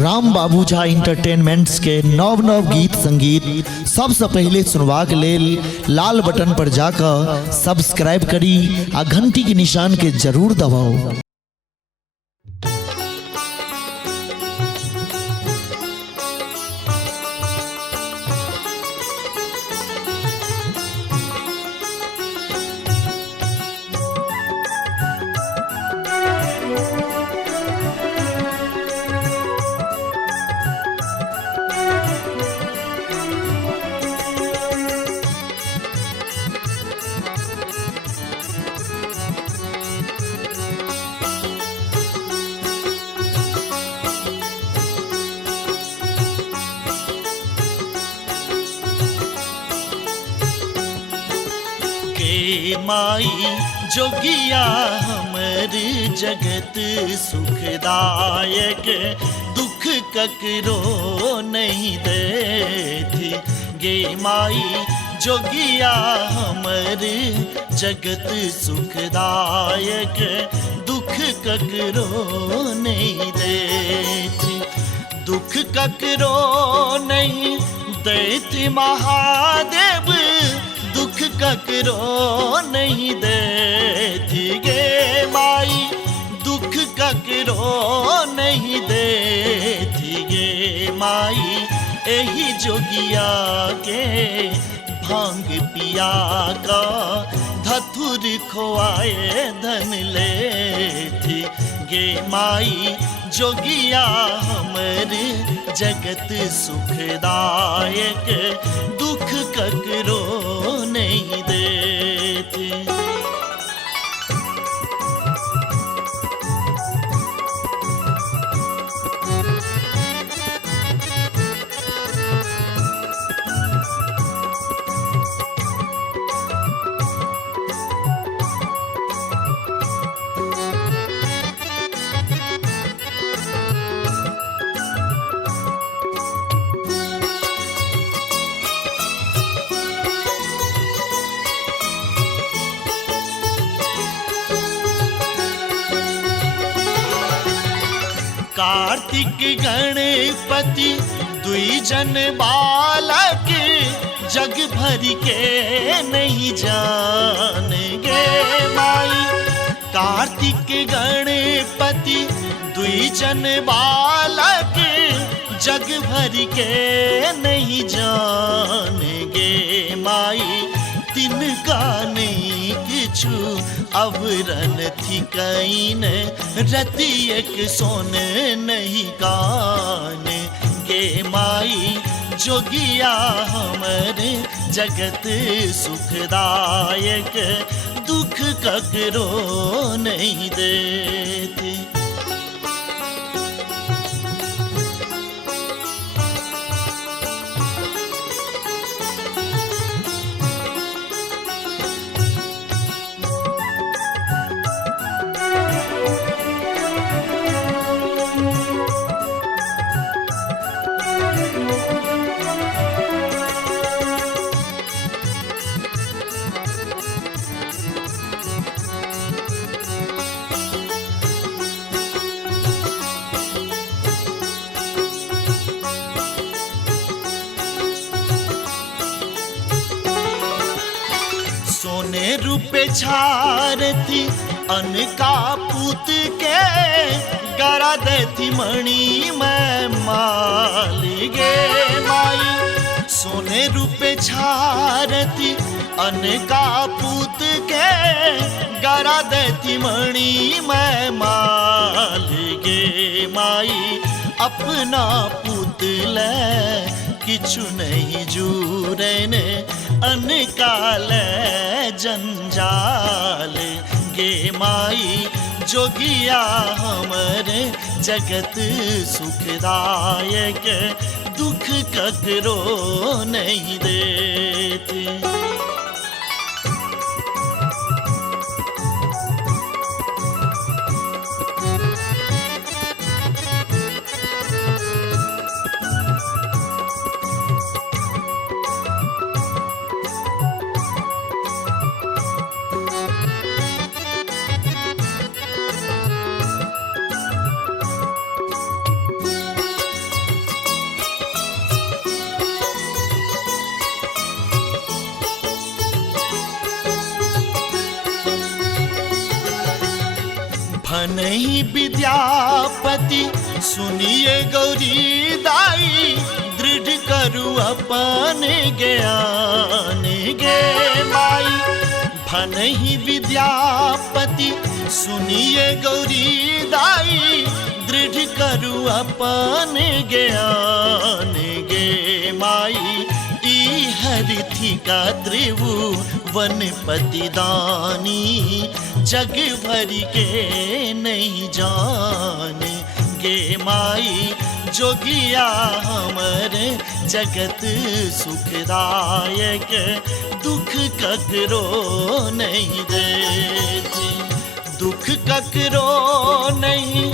राम बाबू झा इंटरटेनमेंट्स के नव नव गीत संगीत सबसे पहले सुनवाक लेल लाल बटन पर जाकर सब्सक्राइब करी आ घंटी के निशान के जरूर दबाओ। माई जोगिया हमर जगत सुखदायक, दुख ककरो नहीं देती। गे माई जोगिया हमर जगत सुखदायक, दुख ककरो नहीं देती। दुख ककरो नहीं देती महादेव, दुख ककरो नहीं देती। गे माई दुख ककरो नहीं देती। गे माई एही जोगिया के भांग पिया का धतुर खोआए धन लेती। गे माई जोगिया हमर जगत सुखदायक, दुख ककरो नहीं देती। कार्तिक गणपति दुई जन बालक, जग भर के नहीं जानेंगे माई। कार्तिक गणपति दुई जन बालक, जग भर के नहीं जानेंगे माई। तिनका नहीं किछु अवरन थी कईन, रति एक सोन नहीं कान। गे माई जोगिया हमर जगत सुखदायक, दुख ककरो नहीं देती। सोने रूपे झारती अनका पूत के, गरा देती मणि में माली। गे माई सोने रूपे झारती अनका पूत के, गरा देती मणि में माली। गे माई अपना पूत ले किछु नहीं जूरन, अनकाल जंजाल। गे माई जोगिया हमर जगत सुखदायक, दुख ककरो नहीं देती। भनहि विद्यापति सुनिए गौरी दाई, दृढ़ करु अपन ज्ञान गे माई। भनहि विद्यापति सुनिए गौरी दाई, दृढ़ करु अपन ज्ञान गे माई। ई हरिथि का त्रिभुवनपति दानी, जग भर के नहीं जाने गे माई। जोगिया हमर जगत सुखदायक, दुख ककरो नहीं देती, दुख ककरो नहीं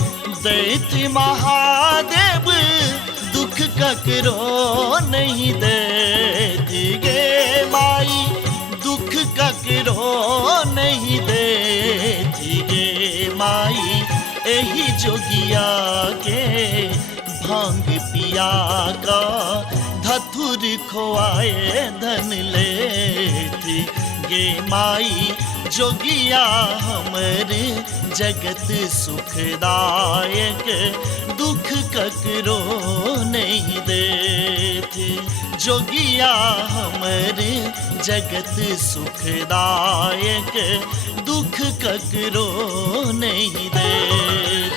देती महादेव, दुख ककरो नहीं देती गे माई। दुख ककरो नहीं देती गे माई। एही जोगिया के भांग पिया का, धतुर खोआए धन लेती गे माई। जोगिया हमर जगत सुखदायक, दुख ककरो नहीं देते। जोगिया हमर जगत सुखदायक, दुख ककरो नहीं देते।